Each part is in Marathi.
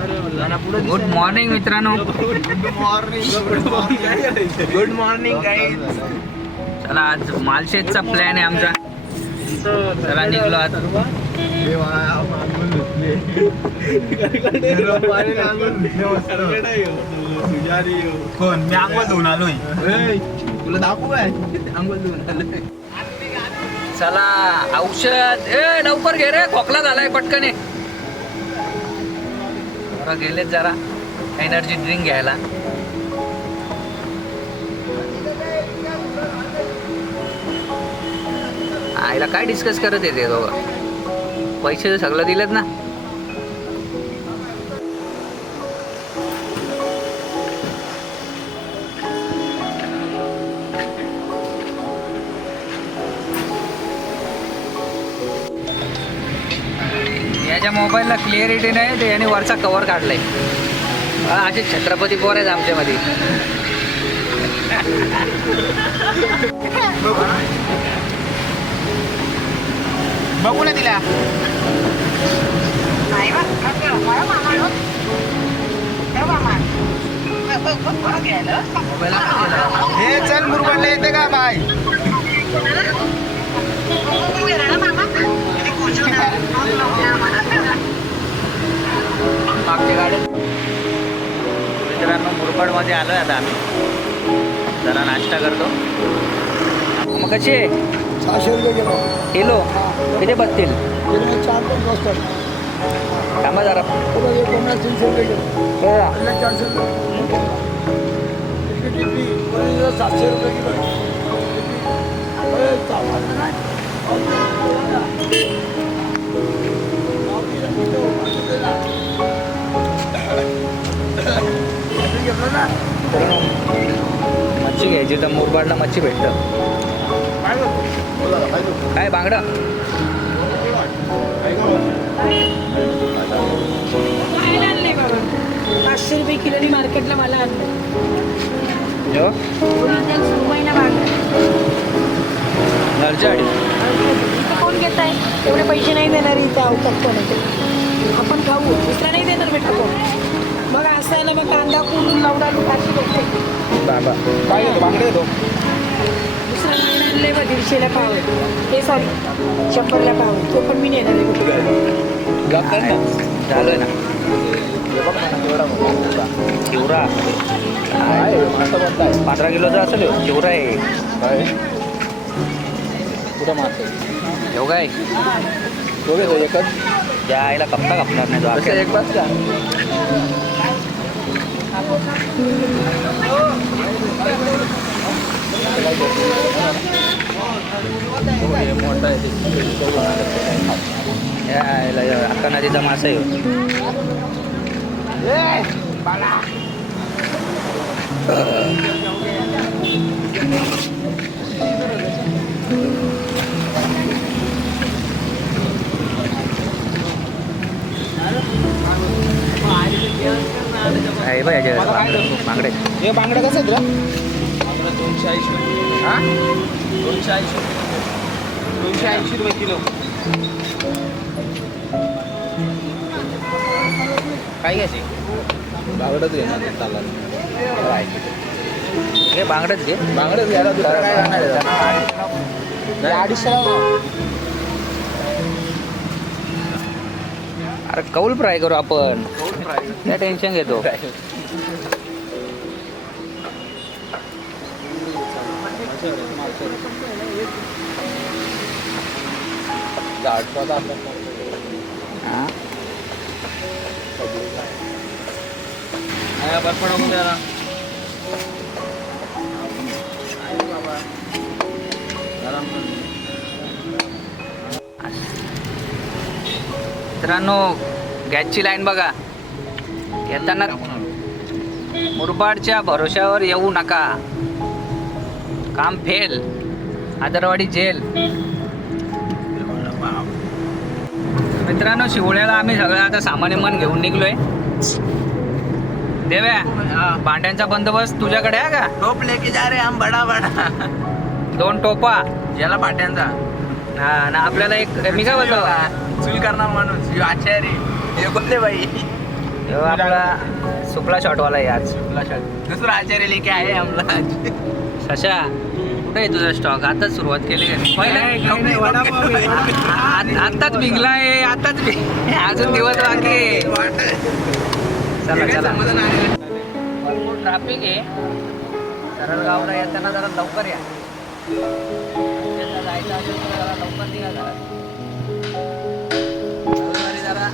गुड मॉर्निंग मित्रांनो. Good morning guys. चला आज मालशेजचा प्लॅन आहे आमचा. चला निघलो आता. कोण मी आंघोळ धुवून आलोय. तुला दाखवू काय आंघोळ धुवून आलोय. चला औषध लवकर घे रे, खोकला झालाय पटकन ये. गेलेत जरा एनर्जी ड्रिंक घ्यायला. आईला काय डिस्कस करत येते दोघं. पैसे सगळं दिलेत ना. याच्या मोबाईलला क्लिअरिटी नाही, ते याने वरचा कव्हर काढलाय. असे छत्रपती पोर आहेत आमच्यामध्ये. बघू ना तिला. हे चल मुरगडला येते का बाय. मागच्या गाडीत मित्रांनो मुरबाडमध्ये आलोय आता आम्ही. जरा नाश्ता करतो. मग कशी आहे? 600 रुपये किलो किती बसतील? किलो 4-5 बसतात. थांबा जरा. 300 रुपये किलो. 400 रुपये. 700 रुपये किलो. मच्छी घ्यायची तर मुरबाडला मच्छी भेटतं. काय बांगडा? ₹500 किलोनी मार्केटला मला आणलं. कोण घेत आहे? एवढे पैसे नाही देणार इथं अवतात कोणाचे. आपण खाऊ, दुसरा नाही देणार बेटा कोण. मग असं आहे ना, मग कांदा कोणून लावून आलू 500 भेटते. बाबा काय घेतो बांगडे घेतो. दुसरा नाही आणले मग 150ला पाव आहे. हे सॉरी 100ला पाव आहे. तो पण मी नेणार आहे कुठे. झालोय ना. चिवरा 15 किलोचा असेल. चिवरा आहे. कुठं मारतो येऊ काय तो घेतो एकच. त्या आईला कपता कापणार नाही तो. असं एक बस का. मोठा आहे अक्का नदीचा मासा आहे. बघ याच्या बांगडे. हे बांगडे कसं आहेत रे? 280. हा 280. 280 रुपये किलो. काय घ्यायची? बांगडच घे ना. चालला हे बांगडच घे. बांगडच घ्यायला दुसरं काय जाणार. 250. अरे कौल फ्राय करू आपण. काय टेन्शन घेतो. मित्रांनो गॅसची लाईन बघा. येताना मुरबाडच्या भरोश्यावर येऊ नका. काम फेल. आदरवाडी जेल. मित्रांनो शिवळ्याला आम्ही सगळं आता सामान्य मन घेऊन निघलोय. देव्या भांड्यांचा बंदोबस्त तुझ्याकडे आहे का? टोप लेके जा रे हम बडा बडा. 2 टोपा याला पाट्यांचा. हा ना. आपल्याला एक मी काय बोलतो चूल करणार माणूस आचार्य हे कोणते बाई. ह्यो आपला सुपला शॉटवाला आहे आज. दुसरा आचार्य लेके आहे आमला सशा कुठे आहे तुझा स्टॉक? आताच सुरुवात केली का? आताच भिंगला आहे आताच अजून दिवस बाकी आहे. चला चला. भरपूर ट्रॅफिक आहे. सरळगावला येताना जरा लवकर या. जायचं असेल तर जरा लवकर निघा जरा. जरा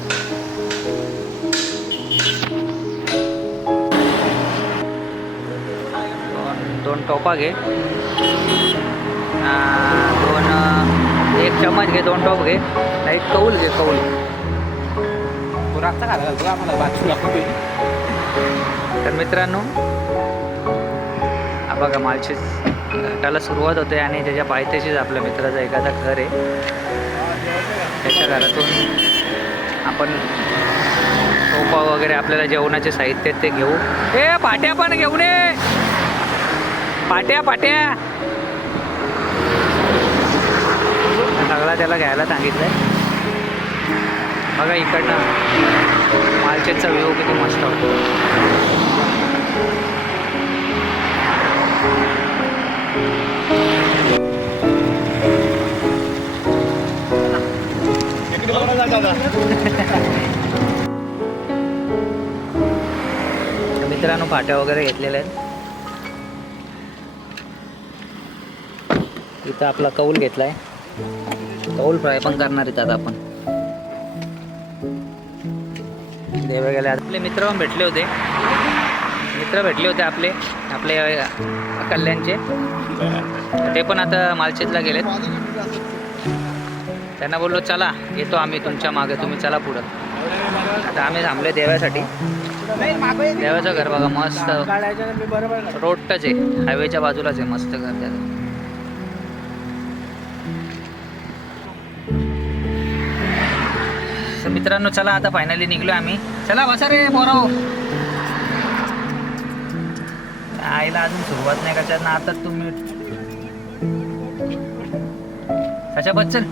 दोन टोपा घे. एक चम्मच घे. 2 टोप घे. एक कौल घे. कौल पुराचा घाला तुला आम्हाला बाजू लागतो. तर मित्रांनो हा बघा मालशेज घाटाला सुरुवात होते आणि त्याच्या पायथ्याशीच आपल्या मित्राचं एखादा घर आहे. त्याच्या घरातून आपण टोपा वगैरे आपल्याला जेवणाचे साहित्य ते घेऊ. ए पाट्या पण घेऊन ये. पाट्या पाट्या सगळा त्याला घ्यायला सांगितलंय. बघा इकडनं मालशेजचा व्ह्यू किती मस्त होतो. मित्रांनो पाट्या वगैरे घेतलेल्या आहेत. इथं आपला कौल घेतलाय. कौल फ्राय पण करणार आहेत आता आपण. देवगेला आपले मित्र भेटले होते. आपले कल्याणचे. ते पण आता मालशेजला गेलेत. त्यांना बोललो चला येतो आम्ही तुमच्या मागे, तुम्ही चला पुढं. आता आम्ही थांबले देवासाठी. देवाचं घर बघा मस्त रोड टच आहे. हायवेच्या बाजूलाच आहे. मस्त घर त्याचं. मित्रांनो चला आता फायनली निघलो आम्ही. चला बसा रे बोराव. आईला अजून सुरुवात नाही कशात ना आता तुम्ही कशा बच्चन.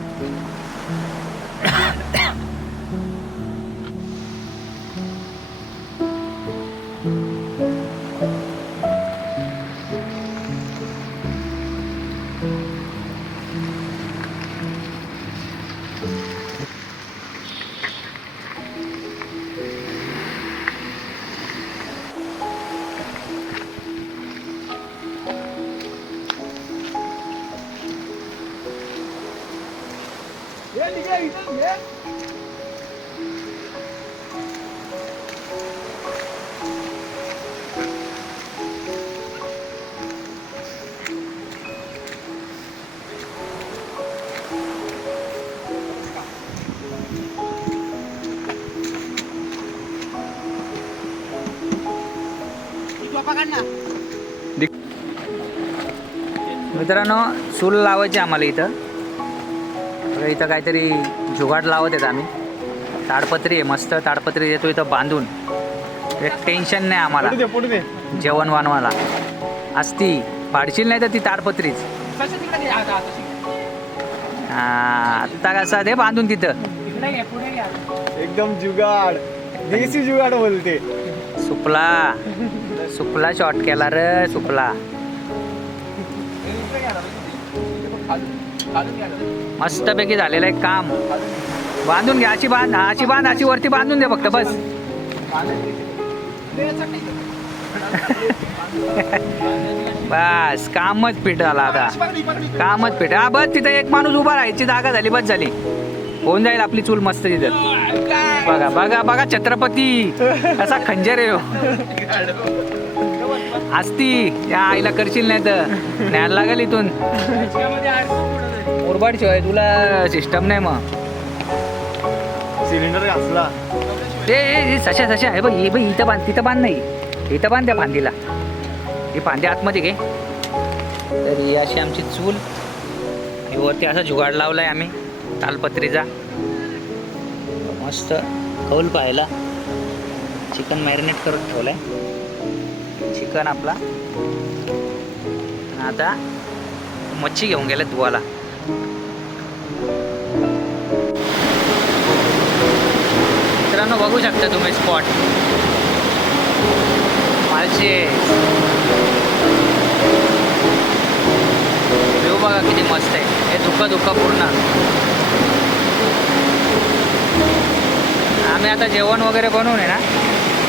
मित्रांनो चूल लावायची आम्हाला इथं. इथं काहीतरी जुगाड लावत आहेत आम्ही. ताडपत्री आहे मस्त. ताडपत्री देतो इथं बांधून. एक टेन्शन नाही आम्हाला. जेवण वानवाला असती पाडशील नाही तर ती ताडपत्रीच. आत्ता कसा दे बांधून तिथं. एकदम जुगाड. देसी जुगाड बोलते. सुपला शॉट केला रे सुपला. मस्तपैकी झालेलं आहे काम. बांधून घ्या. अशी बांध अशी वरती बांधून दे फक्त बस. बस कामच फिट झाला आता. कामच फिट. हा बस तिथं एक माणूस उभा राहायची जागा झाली. बस झाली. होऊन जाईल आपली चूल मस्त तिथं. बघा बघा बघा छत्रपती कसा खंजर आहे. असती त्या आईला करशील नाही तर न्यायला लागेल इथून. मुरबाड शिवाय तुला सिस्टम नाही. मग सिलेंडर घासला ते सशा आहे बघ. हे बघ इथं बांध. तिथं बांध नाही. इथं बांध त्या फांदीला. ही फांदी आतमध्ये घे. तर ही अशी आमची चूल. ही वरती असा जुगाड लावलाय आम्ही तालपत्रीचा. मस्त कौल पाहायला. चिकन मॅरिनेट करून ठेवलाय. चिकन आपला. आता मच्छी घेऊन गेले धुवाला. मित्रांनो बघू शकता तुम्ही स्पॉट. मालशे व्ह्यू बघा किती मस्त आहे. हे धुकं पूर्ण. आम्ही आता जेवण वगैरे बनवून आहे ना.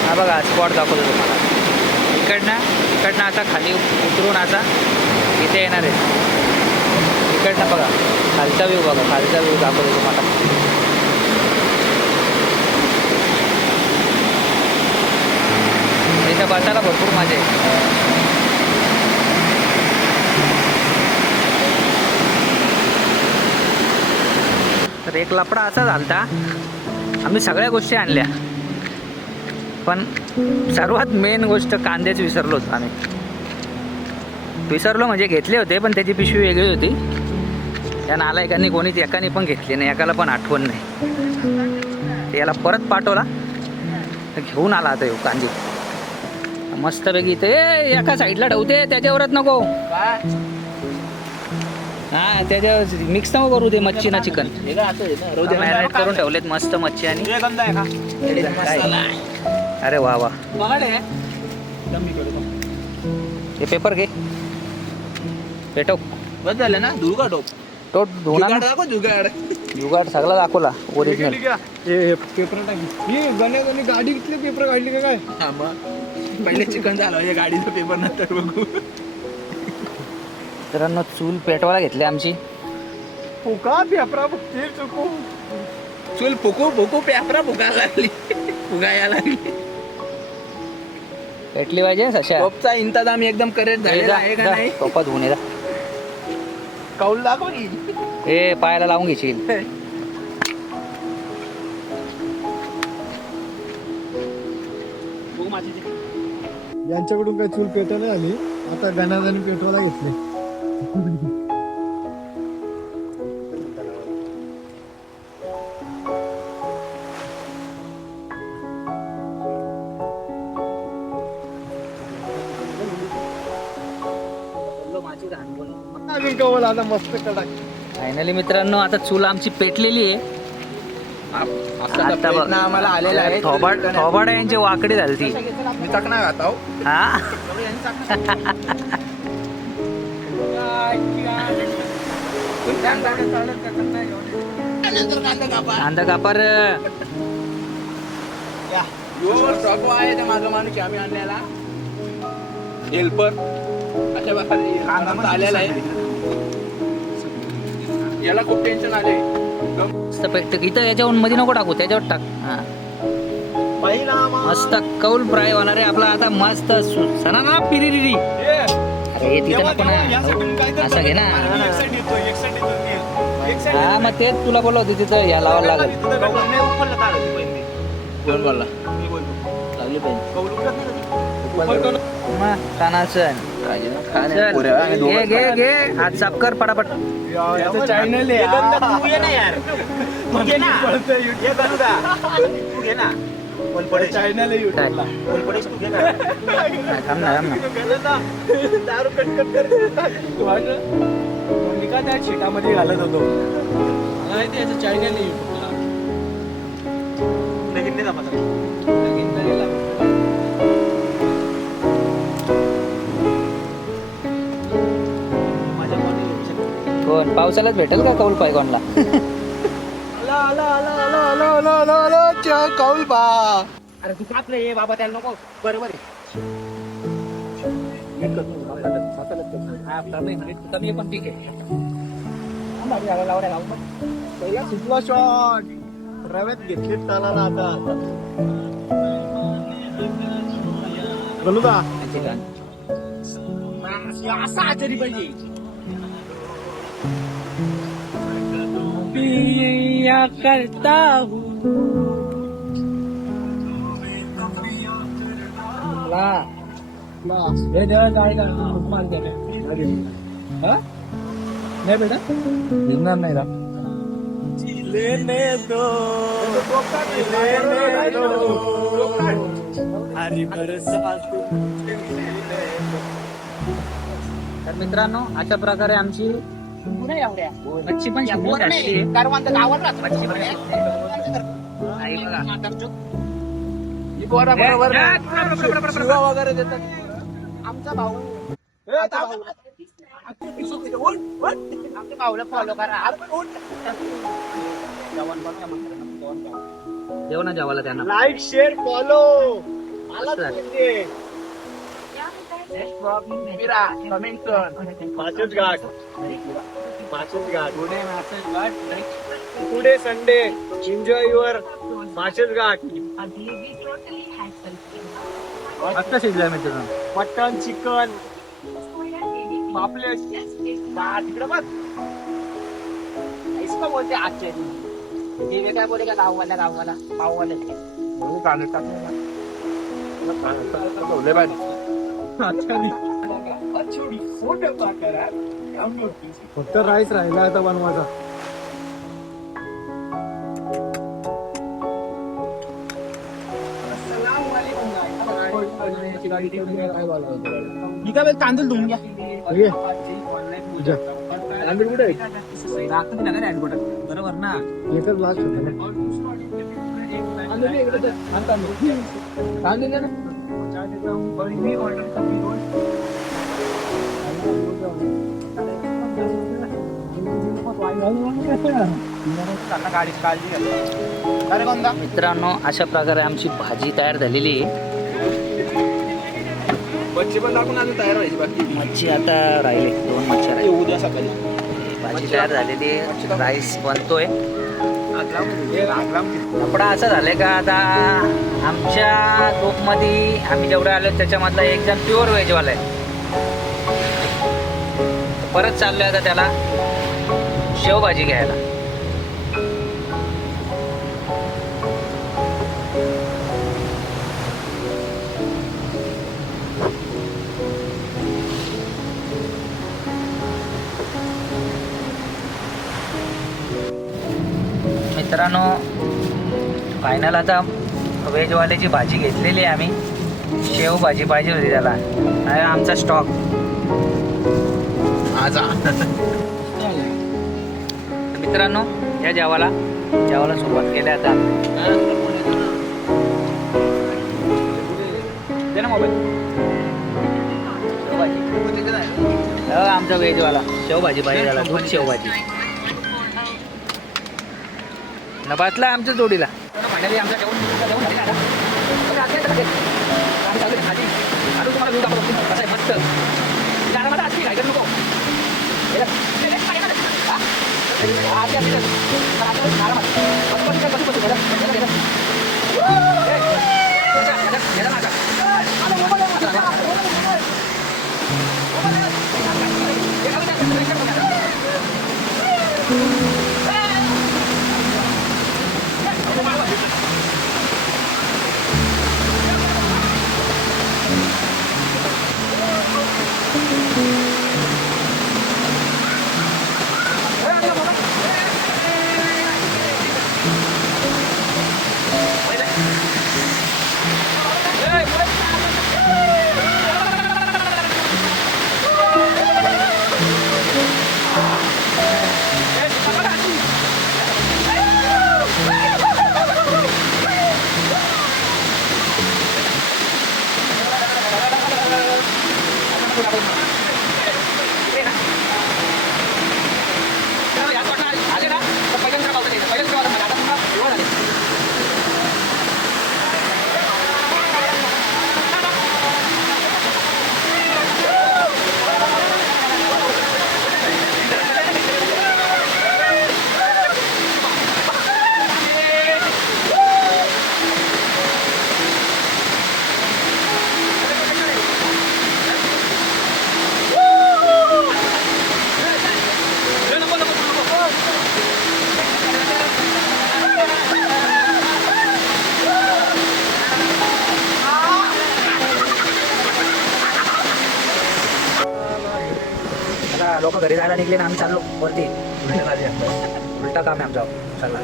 हा बघा स्पॉट दाखवतो तुम्हाला. इकडनं आता खाली उतरून आता इथे येणार आहे. इकडनं बघा खालचा व्ह्यू बघा. खालचा व्ह्यू दाखवतो तुम्हाला. इथं बसायला भरपूर मजा आहे. तर एक लफडा असा झालता. आम्ही सगळ्या गोष्टी आणल्या पण सर्वात मेन गोष्ट कांदेच विसरलो होतो आम्ही. विसरलो म्हणजे घेतले होते पण त्याची पिशवी वेगळी होती. या नालायकांनी कोणीच एकाने पण घेतली नाही. एकाला पण आठवण नाही. याला परत पाठवला तर घेऊन आला आता येऊ कांदे मस्तपैकी. इथे एका साईडला ठेवते त्याच्यावरच नको. हा त्याच्यावर मिक्स नको करू ते मच्छी ना चिकन. मॅरिनेट करून ठेवलेत मस्त मच्छी आणि अरे वा वा. हे पेपर घे पेटव. बस झालं ना. धुळ का टोप तो धुणार जुगाड जुगाड सगळा दाखवला ओरिजिनल. पेपर टाकी गण्याने गाडी घेतली पेपर काढली का काय. हा मग पहिले चिकन झालं हे गाडीचं पेपर नंतर बघू. मित्रांनो चूल पेटवायला घेतली आमची. फुका पेपरा बघते चुकू चुल फुकू पेपरा फुगायला लागली. फुगायला लागली. पेटली पाहिजे सशा. टोपचा इंतजाम एकदम करेक्ट झालेला आहे का नाही. टोपा धुवून ये जा. कौल दाखव की. ए पायाला लावून घेशील. यांच्याकडून काही चूल पेटवली आली. आता गणादानी पेटवायला घेतले. अजून कवल आता मस्त कडक. फायनली मित्रांनो आता चूल आमची पेटलेली आहे. आता बघ आम्हाला आलेला आहे. थोबाडा यांची वाकडी झाली ती. मी चकना खाता हो. हा कांदा कापार स्टॉक आहे त्या माझा माणूस आम्ही आणलेला हेल्पर अशा प्रकारे आलेला आहे. याला खूप टेन्शन आले. मस्त पेट. इथं याच्यावर मध्ये नको टाकू त्याच्यावर टाक. हा मस्त कौल फ्राय होणार आहे आपला आता. मस्त सणा ना पिरिरी. अरे तिथं नको ना. असा घे ना. हा मग तेच तुला बोललो होते तिथं या लावायला लागेल. कोण बोलला लागली पाहिजे मग तानासन. घे घे घे हात साफ कर पटापट. चॅनल चॅनल थांब ना दारू मी का त्या शेतामध्ये घालत होतो. मला माहिती याचं चॅनल कोण पावसालाच भेटेल का कौल पाय कोणला. कौल बा. अरे तू कापले ये बाबा त्याला नको. बरोबर कमी पण ठीक आहे. पहिला सुटला शॉट. रव्यात घेतले तालाला आता बोलू का असा आचारी पाहिजे. पिया करता हूँ हे जेव्हा जायला माल केले. नाही बेटा भिजणार नाही. तर मित्रांनो अशा प्रकारे आमची मच्छी पण शिजवून झालेली आहे. मच्छी पण शिजते. आई बघा पोरा बरोबर शिवा वगैरे देतात. आमचा भाऊ आमच्या भाऊला फॉलो करा. जेवणा जेवायला त्यांना like share follow coming sir माचूस घाट टुडे संडे एन्जॉय युअर माचूस घाट. मस्त शिजलाय मित्रांनो. मटन चिकन पापलेट तिकडे बघ इसको बोलते आजचे हे काय बोले का गाववाला पाववाले कांदे टाकले पाहिजे. फक्त राईस राहिला आता बनवायचा. तांदूळ धुवून घ्या. तांदूळ कुठे बरोबर ना. एकच लास्ट होता ना. तांदूळ ना. गाडीची काळजी घ्या. अरे कोणता मित्रांनो अशा प्रकारे आमची भाजी तयार झालेली आहे. बच्चे पण टाकून आम्ही तयार व्हायची बाकी मच्छी आता राहिले 2 मच्छी राहिले. उद्या सकाळी भाजी तयार झालेली आहे. राईस बनतोय. कपडा असं झालंय का आता आमच्या ग्रुपमध्ये आम्ही जेवढे आलो त्याच्यामधला एक जण प्युअर व्हेजवाला आहे. परत चाललोय आता त्याला शेवभाजी घ्यायला. मित्रांनो फायनल आता व्हेजवाल्याची भाजी घेतलेली आहे आम्ही. शेव भाजी पाहिजे होती त्याला. आणि आमचा स्टॉक मित्रांनो या जेवायला सुरुवात केली आता. दे ना मोबाईल. शेवभाजी आमचा व्हेजवाला शेवभाजी पाहिजे त्याला. दूध शेवभाजी नबातला आमच्या जोडीला. फायनली आमच्या जेवण झाले आता. तुम्हाला घेऊन दाखवतो कसं आहे मस्त. आरामात आज काय नको लोक घरी जायला निघले ना आम्ही चाललो वरती. उलटा काम आहे आमचा सगळा.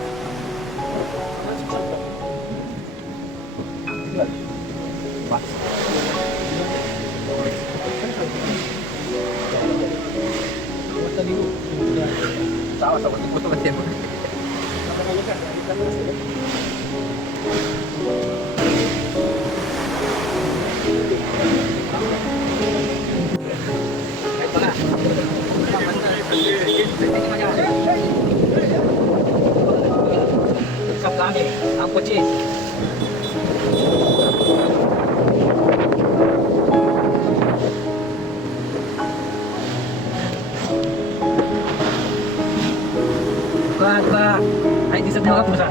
दिसत नाही बघा पुढचा.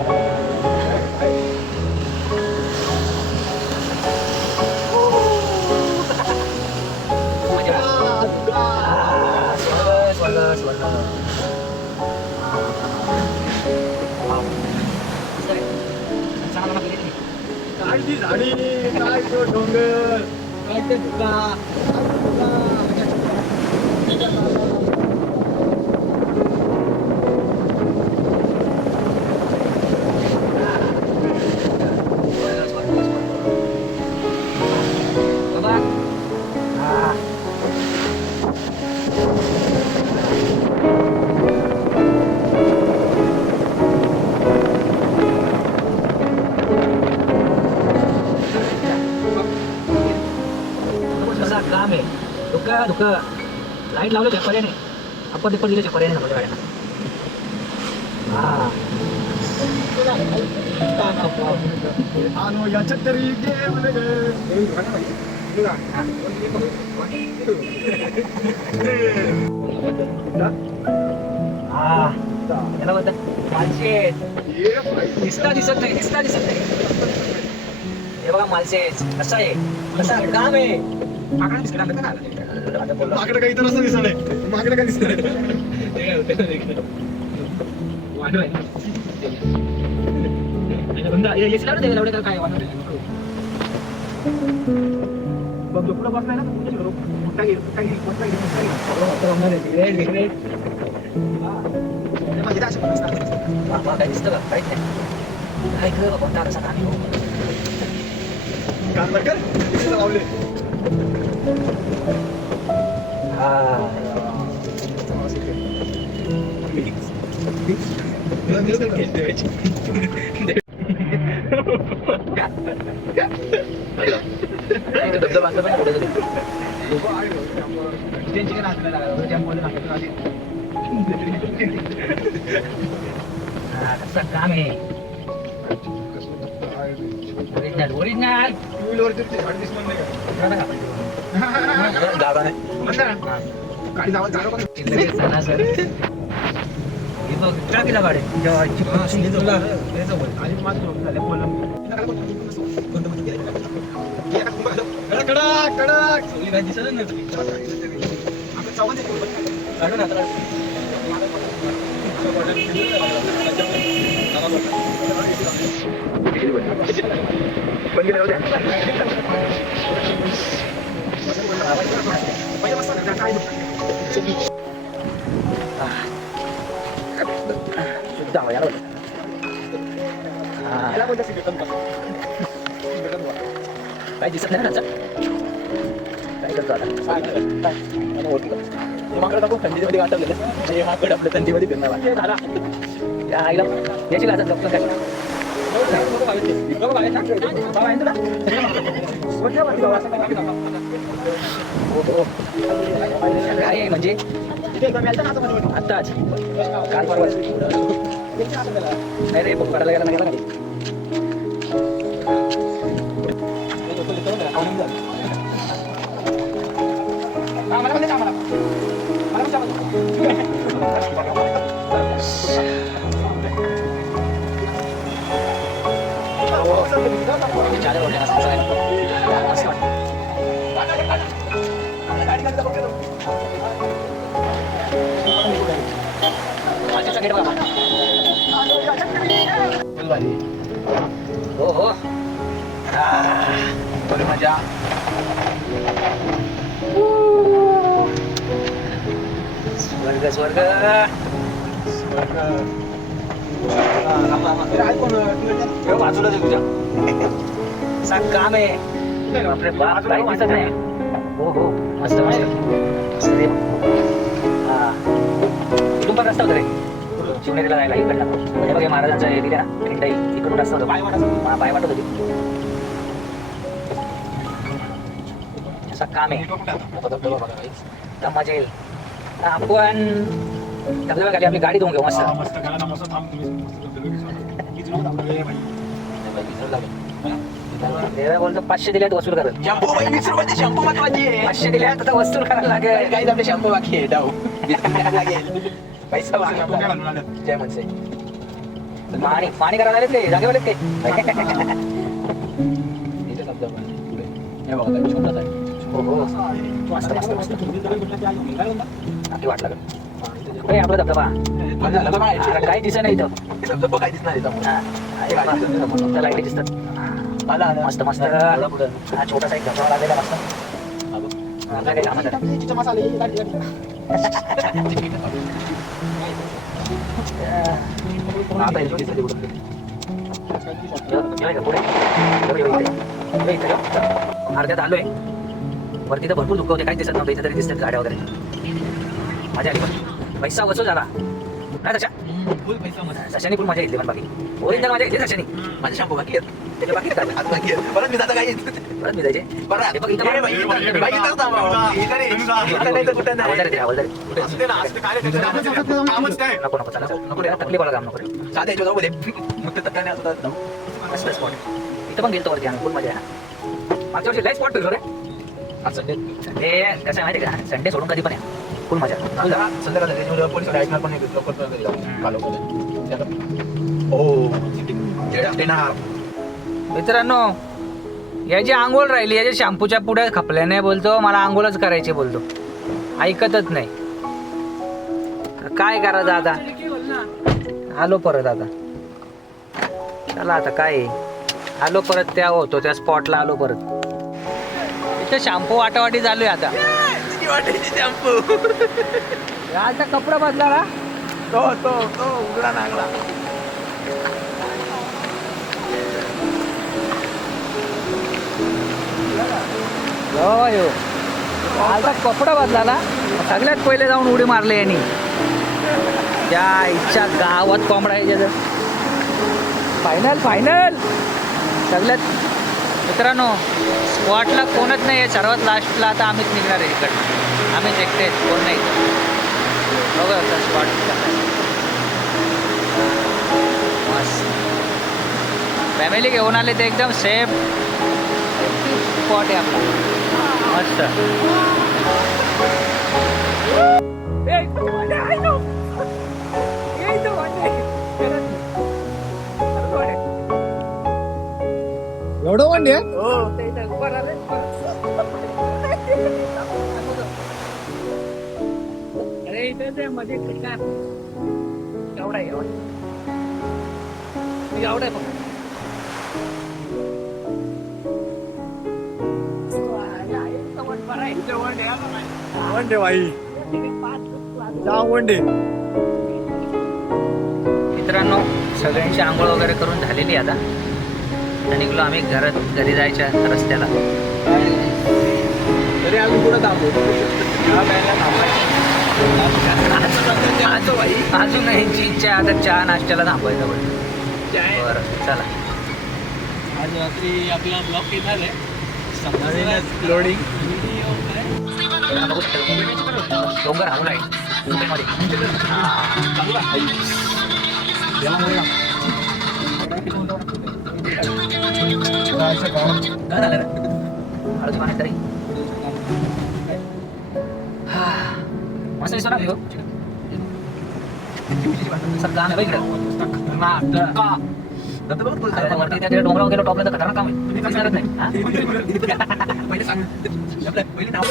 मजा. स्वर्ग स्वर्ग. वाव. मस्त रे. चांगला मला गेली. काय ती झाडी, काय तो डोंगर, काय ते धुका. बाबा. हा. कसा काम आहे. धुका धुका. लाईट लावले पर्याय नाही. आपण ते दिले पर्याय नाही माझ्या गाड्यांना. आणि याच्यात तरी गेम त्याला बोलतात मालशेज. दिसता दिसत नाही, दिसता दिसत नाही. हे बघा मालशेज कसा आहे, कसा काम आहे. माकडं काही तर असं दिसत नाही, माकडं काही दिसत नाही. काय पुढं बसलाय ना काय दिसतं का काहीच नाही. काय कर कोणता कसा काम काम कर दिसत लावले. कसं काम आहे. Original original. ट्रॅफिकला गाडी कडक कडक काय दिसत नाही ना काय करतो आता. माकडं टाकून थंडीमध्ये गाठवलेलं हा कड आपल्या थंडीमध्ये फिरणार. या आईला याची गाजत डॉक्टर काय काय म्हणजे आत्ताच काल परवा नाही रे बुक करायला गेला नाही गेला हो हो मजा. स्वर्ग स्वर्ग बाजूला तुझ्या असा काम आहे. बापरे बाप काही दिसत नाही. हो हो मस्त मस्त. हा इथून पण रस्ता होता रे शिवनेरीला जायला इकडला. म्हणजे बघा महाराजांचा हे दिले ना खिंड इकडून रस्ता होता. पाय वाटत होती. असं काम आहे. मजा येईल. आपण धबधब्याखाली आपली गाडी धुवून घेऊ मस्त. देवा बोलतो 500 दिल्यात वसूल करत. शॅम्पू बाई 20 रुपयाची शॅम्पू महत्वाची आहे. 500 दिल्यात आता वसूल करायला लागेल. काही आपले शॅम्पू बाकी आहे डाऊ लागेल पैसा जय मनसे. पाणी पाणी करायला आलेत ते जागेवर आहेत ते इथे धबधबा आहे, पुढे. हे बघा ताई, छोटासा आहे. हो हो मस्त मस्त मस्त नक्की वाटलं का कुठे आहे आपला धबधबा पण झालं बघा, याची काही दिसत नाही इथं धबधबा काय दिसणार इथं? हा, अरे वा. फक्त लाईटी दिसतात आला, आला. मस्त मस्त आला पुढं. हा छोटासा एक धबधबा लागलेला मस्त हा बघ. आता काही कामात आहे. आता इथे दिसतं पुढं. येऊ का पुढे येऊ इथे अर्ध्यात आलोय वरती तर भरपूर दुःख होते काही दिसत नव्हतं इथे तरी दिसतात गाड्या वगैरे मजा आली पण पैसा वसूल झाला नाही तशा फुल पैसा मजा. सशाने पण मजा घेतली पण बाकी ओरिजिनल मजा घेतली सशाने माझे शॅम्पू बाकी आहेत. त्याच्या बाकी काय आता बाकी आहेत. परत मी जाता काय परत मी जायचे परत हे बघ इथं हे बाई, बाई, इथंच थांबा. इथं नाही. इथं नाही तर कुठं नाही. हवालदार आहे, हवालदार आहे. कामच काय? नको नको चला नको रे तकलीफ वाला काम नको रे साध्या ह्याच्यावर जाऊ दे. मग ते तक्राने असतात. जाऊ. मस्त स्पॉट इथं पण गेलतो वरती आम्ही फुल मजा आहे ना मागच्या वर्षी लय स्पॉट फिरलो रे आज संडे. संडे कसं आहे माहिती आहे का संडे सोडून कधी पण या फुल मजा संध्याकाळ त्याच्यामुळे पोलीस ऐकणार पण नाही. लवकर घरी जाऊ. कालवलं. त्याला- ओ, येणार. मित्रांनो याची आंघोळ राहिली याच्या शॅम्पूच्या पुढे खपल्याने बोलतो मला आंघोळच करायची बोलतो ऐकतच नाही तर काय करायचं आता आलो परत आता चला आता काय आहे? आलो परत त्या होतो त्या स्पॉटला आलो परत इथं शॅम्पू वाटावाटी चालू आहे आता किती वाटायची शॅम्पू. आता कपडा बदला ना तो उघडा नागला. हो आता कपडा बदला ना सगळ्यात पहिले जाऊन उडी मारले यांनी त्या इच्छा गावात कोंबडा आहे त्याचं फायनल फायनल सगळ्यात मित्रांनो स्पॉटला कोणच नाही आहे सर्वात लास्टला आता आम्हीच निघणार आहे इकडनं आम्हीच एकटेच कोण नाही बघा स्पॉट मस्त फॅमिली घेऊन आले ते एकदम सेफ स्पॉट आहे आपला मस्त एवढं वंडे अरे इथे मध्ये एवढा आहे एवढा आहे फक्त वंडे भाई जा वंडे. मित्रांनो सगळ्यांची आंघोळ वगैरे करून झालेली आता आता निघलो आम्ही घरी जायच्या रस्त्याला तरी आम्ही पुढे थांबू. चहा प्यायला थांबायचं. अजून यांची इच्छा आहे आता चहा नाश्त्याला थांबायचं पण बरं चला आज रात्री आपला ब्लॉक येणार आहे. संध्याकाळी लोडिंग. डोंगर हवला आहे पाणी तरी मस्त दिसतो ना व्ह्यू सर काम आहे बघ इकडं अरे वरती त्या डोंगरावर गेलो टॉपला तर खतरनाक काम आहे दिसणारच नाही हा? पहिले सांग. पहिले नाव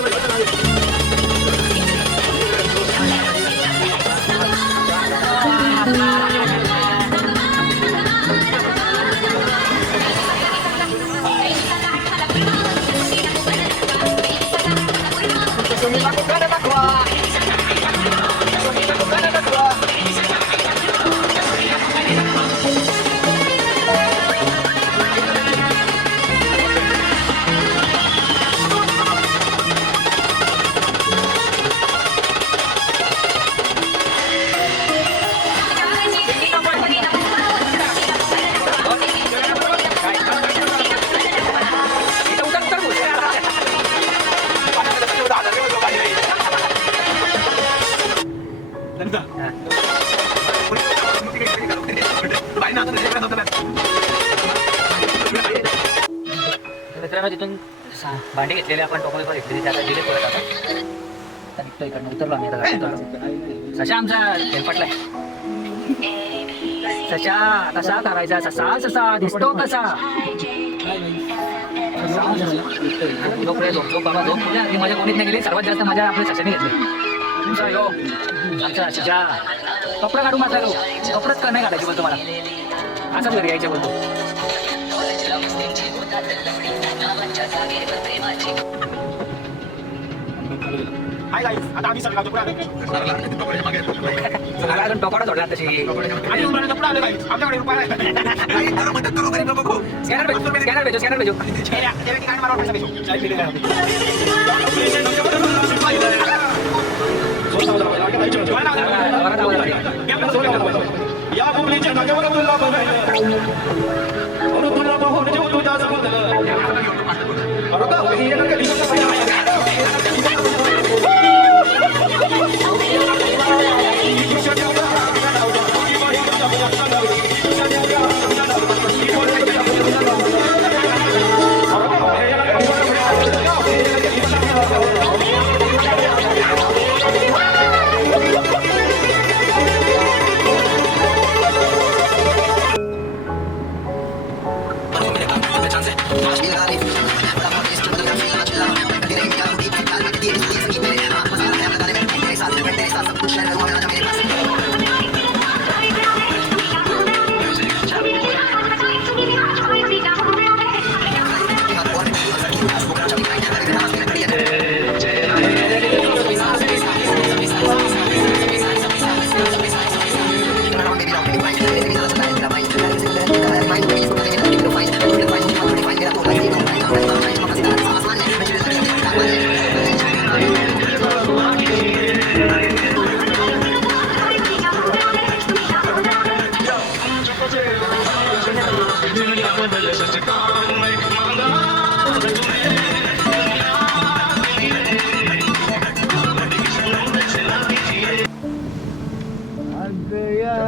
मित्रांनो तिथून भांडी घेतलेली आपण टोपलीवर घेतलेली त्याला दिले परत आता निघतो इकडनं उतरलो आम्ही आता गाडीत. सशा आमचा हेल्पटला आहे ससा कसा करायचा ससा ससा दिसतो कसा झोप रे झोप झोप बाबा झोप माझ्या कोणीच नाही गेली सर्वात जास्त मजा आपल्या सशाने घेतली तुमचा यो आमचा सजा कपडा काढून मारला लो कपडाच का नाही काढायची बोलतो मला असंच घरी यायचे बोलतो आता आम्ही सगळं अजून टोकाडा सोडला तशी आमच्याकडे रुपया स्कॅनर भेजो स्कॅनर भेजो या मुलीच्या नगेवर तुला बघायला तुला बघून जीव तुझ्या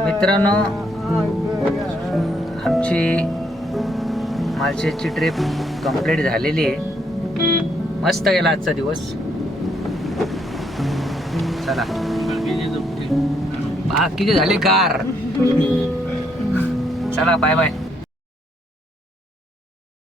मित्रांनो आमची मालशेजची ट्रिप कंप्लीट झालेली आहे मस्त गेला आजचा दिवस चला बाकीचे झाले कार चला बाय बाय